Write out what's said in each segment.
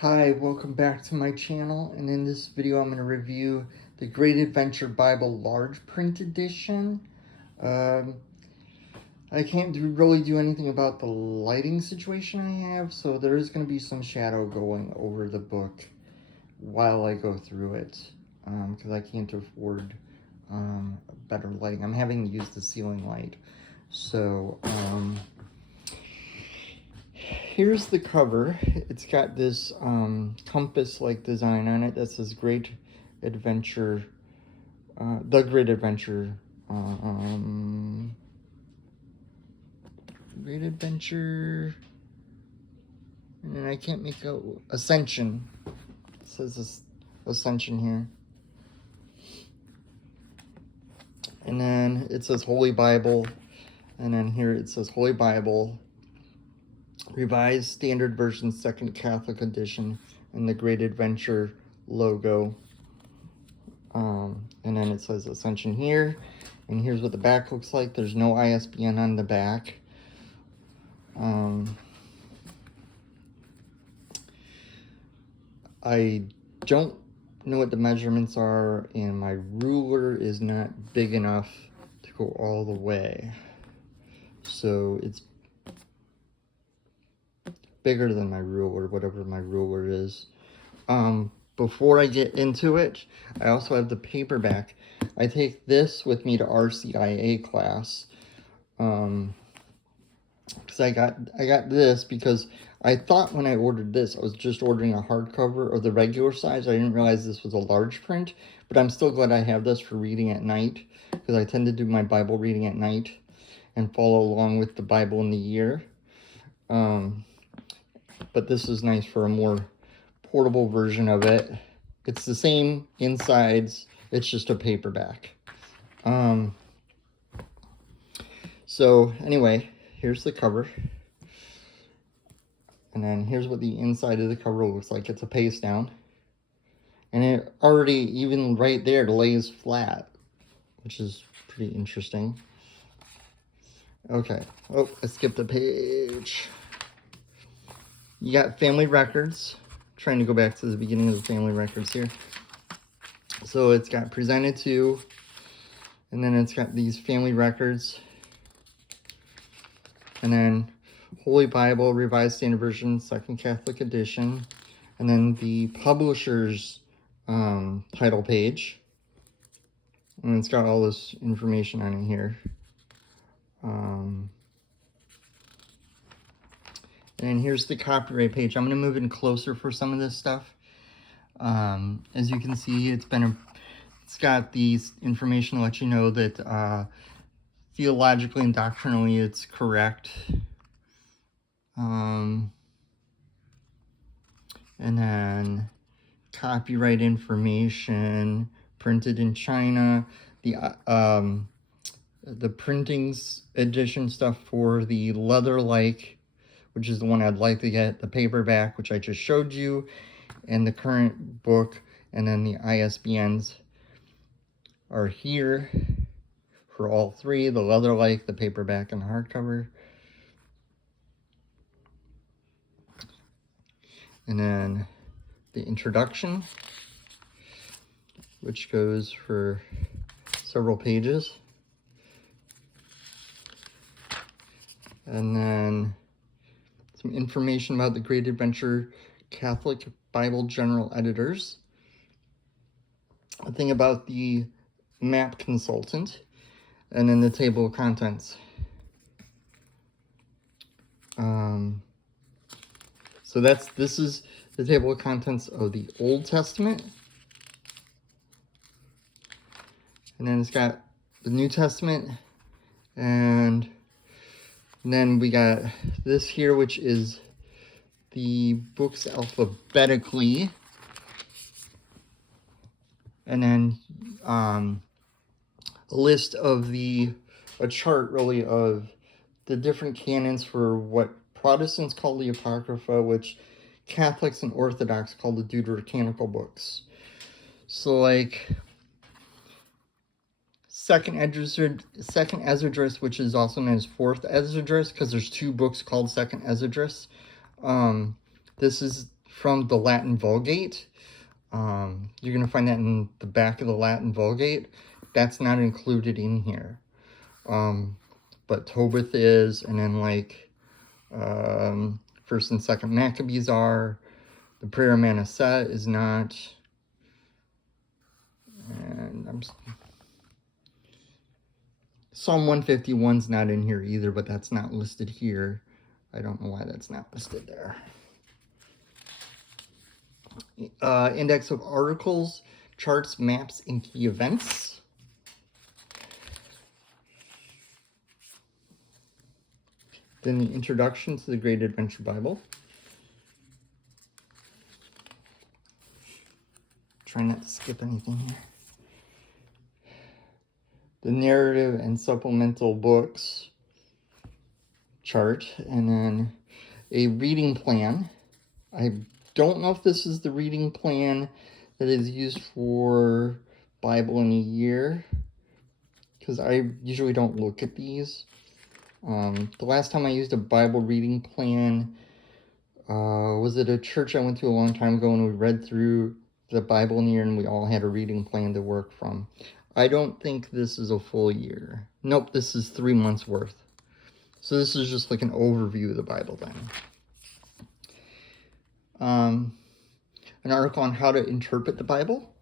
Hi, welcome back to my channel, and in this video I'm going to review the Great Adventure Bible Large Print Edition. I can't really do anything about the lighting situation I have, so there is going to be some shadow going over the book while I go through it, because I can't afford better lighting. I'm having to use the ceiling light. So, here's the cover. It's got this compass-like design on it that says Great Adventure, The Great Adventure, Great Adventure, and then I can't make out, Ascension. It says Ascension here. And then it says Holy Bible, and then here it says Holy Bible, Revised Standard Version, Second Catholic Edition, and the Great Adventure logo. And then it says Ascension here, and here's what the back looks like. There's no ISBN on the back. I don't know what the measurements are, and my ruler is not big enough to go all the way. So it's bigger than my ruler, whatever my ruler is. Before I get into it, I also have the paperback. I take this with me to RCIA class. Because I got this because I thought when I ordered this, I was just ordering a hardcover or the regular size. I didn't realize this was a large print, but I'm still glad I have this for reading at night, because I tend to do my Bible reading at night and follow along with the Bible in the year. But this is nice for a more portable version of it. It's the same insides, it's just a paperback. So anyway, here's the cover. And then here's what the inside of the cover looks like. It's a paste down. And it already, even right there, lays flat, which is pretty interesting. Okay. Oh, I skipped a page. You got family records. Trying to go back to the beginning of the family records here. So it's got presented to, and then it's got these family records. And then Holy Bible, Revised Standard Version, Second Catholic Edition. And then the publisher's title page. And it's got all this information on it here. And here's the copyright page. I'm going to move in closer for some of this stuff. As you can see, it's got these information to let you know that theologically and doctrinally it's correct. And then copyright information, printed in China, the printings edition stuff for the Leatherlike, which is the one I'd like to get, the paperback, which I just showed you, and the current book, and then the ISBNs are here for all three, the Leatherlike, the paperback, and the hardcover. And then the introduction, which goes for several pages. And then some information about the Great Adventure Catholic Bible General Editors. A thing about the map consultant. And then the table of contents. So this is the table of contents of the Old Testament. And then it's got the New Testament. And then we got this here, which is the books alphabetically. And then a list of a chart really of the different canons for what Protestants call the Apocrypha, which Catholics and Orthodox call the Deuterocanonical books. So like Second Esdras, which is also known as Fourth Esdras, because there's two books called Second Esdras. This is from the Latin Vulgate. You're going to find that in the back of the Latin Vulgate. That's not included in here. But Tobit is, and then like First and Second Maccabees are. The Prayer of Manasseh is not. And Psalm 151's not in here either, but that's not listed here. I don't know why that's not listed there. Index of articles, charts, maps, and key events. Then the introduction to the Great Adventure Bible. Try not to skip anything here. The narrative and supplemental books chart, and then a reading plan. I don't know if this is the reading plan that is used for Bible in a year, because I usually don't look at these. The last time I used a Bible reading plan was at a church I went to a long time ago, and we read through the Bible in a year, and we all had a reading plan to work from. I don't think this is a full year. Nope, this is 3 months worth. So this is just like an overview of the Bible then. An article on how to interpret the Bible.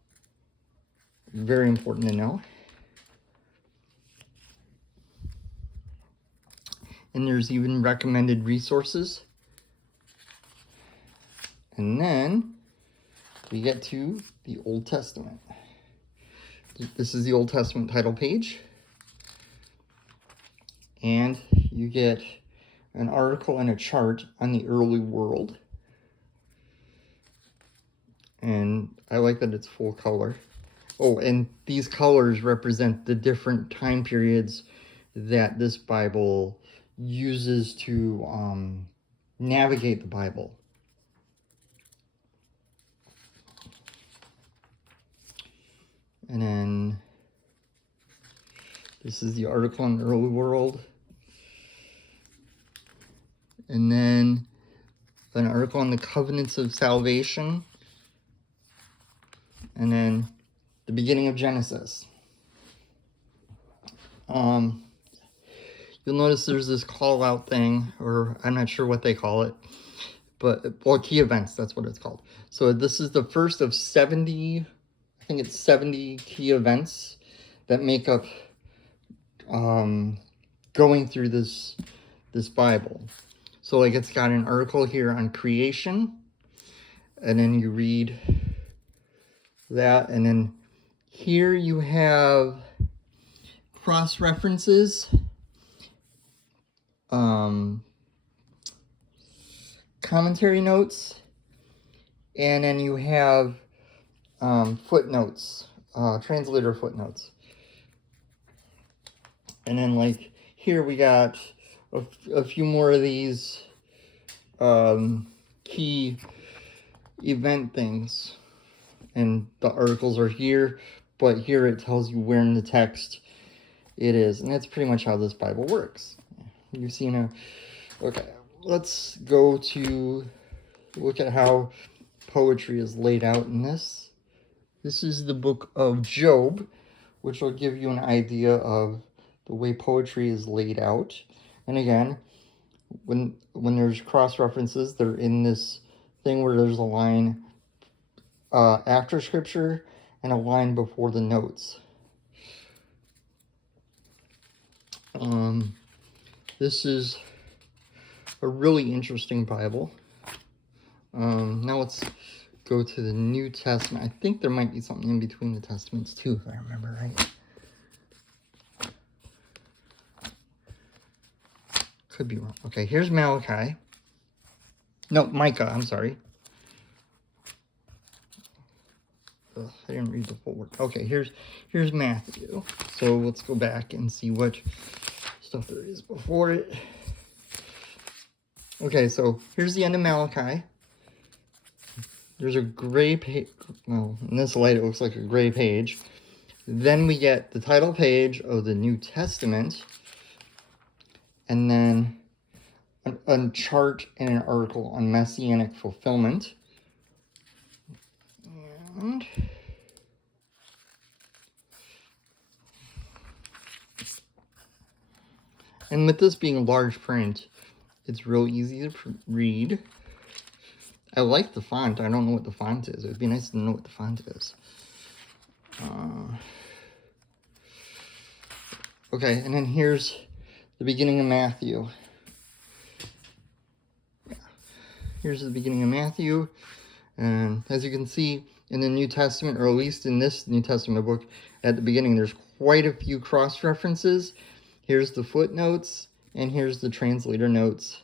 Very important to know. And there's even recommended resources. And then we get to the Old Testament. This is the Old Testament title page. And you get an article and a chart on the early world. And I like that it's full color. Oh, and these colors represent the different time periods that this Bible uses to navigate the Bible. And then this is the article on the early world. And then an article on the covenants of salvation. And then the beginning of Genesis. You'll notice there's this call out thing, or I'm not sure what they call it, but, well, key events, that's what it's called. So this is the first of 70, I think it's 70 key events that make up going through this Bible. So like it's got an article here on creation, and then you read that, and then here you have cross references, commentary notes, and then you have footnotes, translator footnotes. And then like here we got a few more of these key event things, and the articles are here, but here it tells you where in the text it is, and that's pretty much how this Bible works. You've seen okay, let's go to look at how poetry is laid out in this. This is the book of Job, which will give you an idea of the way poetry is laid out. And again, when there's cross references, they're in this thing where there's a line after scripture and a line before the notes. This is a really interesting Bible. Now let's go to the New Testament. I think there might be something in between the Testaments too, if I remember right. Could be wrong. Okay, here's Malachi. No, Micah, I'm sorry. Ugh, I didn't read the full word. Okay, here's Matthew. So let's go back and see what stuff there is before it. Okay, so here's the end of Malachi. There's a gray page. Well, in this light it looks like a gray page. Then we get the title page of the New Testament. And then a chart and an article on messianic fulfillment. And with this being a large print, it's real easy to read. I like the font. I don't know what the font is. It would be nice to know what the font is. Okay, and then here's the beginning of Matthew. Here's the beginning of Matthew. And as you can see in the New Testament, or at least in this New Testament book, at the beginning, there's quite a few cross-references. Here's the footnotes, and here's the translator notes.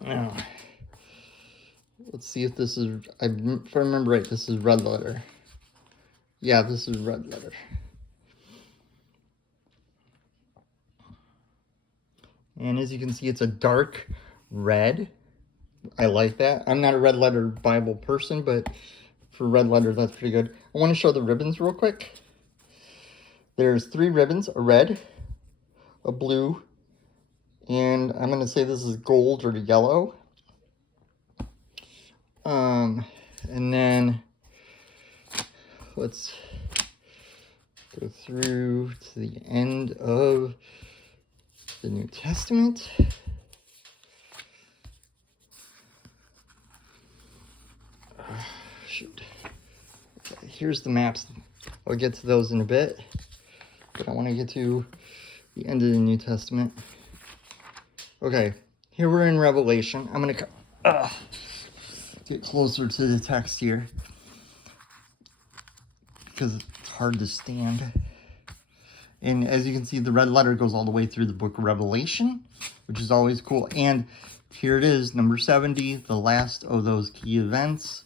Now, let's see if this is, if I remember right, this is red letter. Yeah, this is red letter. And as you can see, it's a dark red. I like that. I'm not a red letter Bible person, but for red letter, that's pretty good. I want to show the ribbons real quick. There's 3 ribbons, a red, a blue, and I'm going to say this is gold or yellow. And then let's go through to the end of the New Testament. Shoot. Okay, here's the maps. I'll get to those in a bit, but I want to get to the end of the New Testament. Okay, here we're in Revelation. I'm going to get closer to the text here because it's hard to stand. And as you can see, the red letter goes all the way through the book of Revelation, which is always cool. And here it is, number 70, the last of those key events.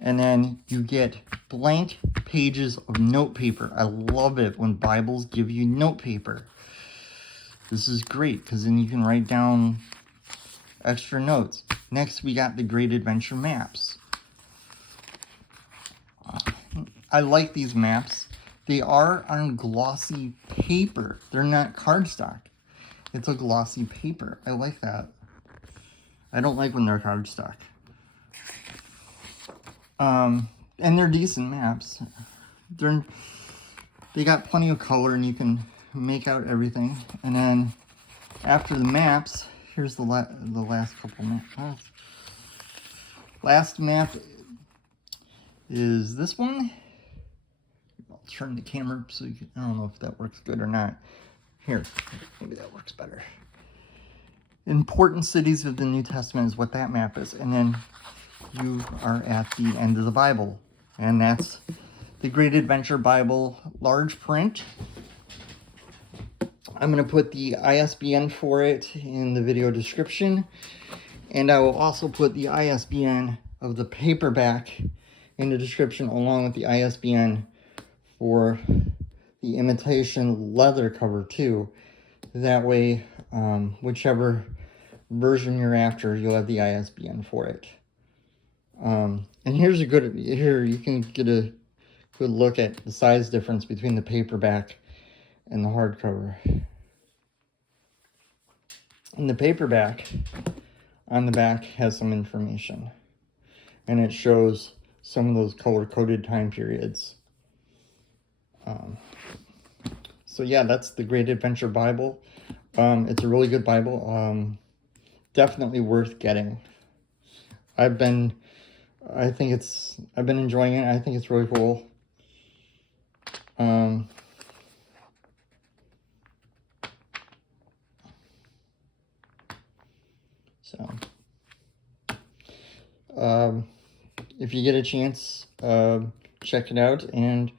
And then you get blank pages of note paper. I love it when Bibles give you note paper. This is great because then you can write down extra notes. Next, we got the Great Adventure maps. I like these maps. They are on glossy paper. They're not cardstock. It's a glossy paper. I like that. I don't like when they're cardstock. And they're decent maps. They got plenty of color and you can make out everything. And then after the maps, here's the last couple maps. Last map is this one. I'll turn the camera so you can, I don't know if that works good or not. Here, maybe that works better. Important cities of the New Testament is what that map is. And then you are at the end of the Bible. And that's the Great Adventure Bible large print. I'm going to put the ISBN for it in the video description. And I will also put the ISBN of the paperback in the description along with the ISBN for the imitation leather cover too. That way, whichever version you're after, you'll have the ISBN for it. And here you can get a good look at the size difference between the paperback and the hardcover. And the paperback on the back has some information, and it shows some of those color-coded time periods. So yeah, that's the Great Adventure Bible. It's a really good Bible. Definitely worth getting. I've been enjoying it. I think it's really cool. If you get a chance, check it out and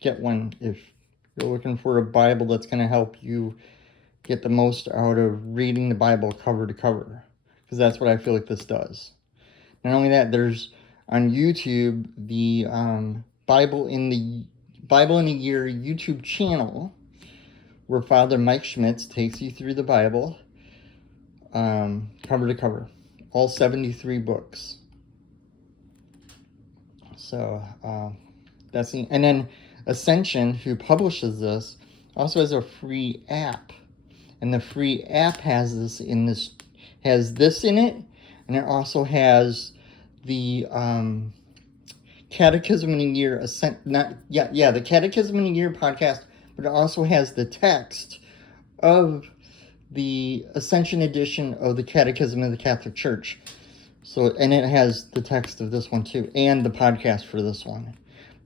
get one if you're looking for a Bible that's going to help you get the most out of reading the Bible cover to cover, because that's what I feel like this does. Not only that, there's on YouTube the Bible in a Year YouTube channel where Father Mike Schmitz takes you through the Bible cover to cover, all 73 books. So that's the, and then Ascension, who publishes this, also has a free app, and the free app has this in it, And it also has the Catechism in a Year, the Catechism in a Year podcast, but it also has the text of the Ascension edition of the Catechism of the Catholic Church. So, and it has the text of this one too, and the podcast for this one.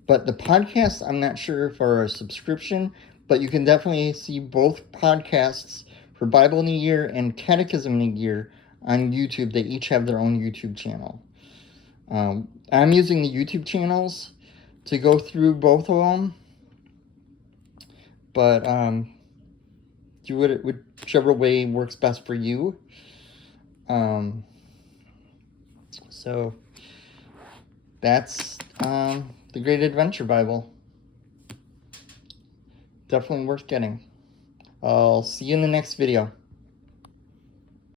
But the podcasts, I'm not sure if are a subscription, but you can definitely see both podcasts for Bible in a Year and Catechism in a Year on YouTube. They each have their own YouTube channel. I'm using the YouTube channels to go through both of them, but do it whichever way works best for you. So that's the Great Adventure Bible. Definitely worth getting. I'll see you in the next video.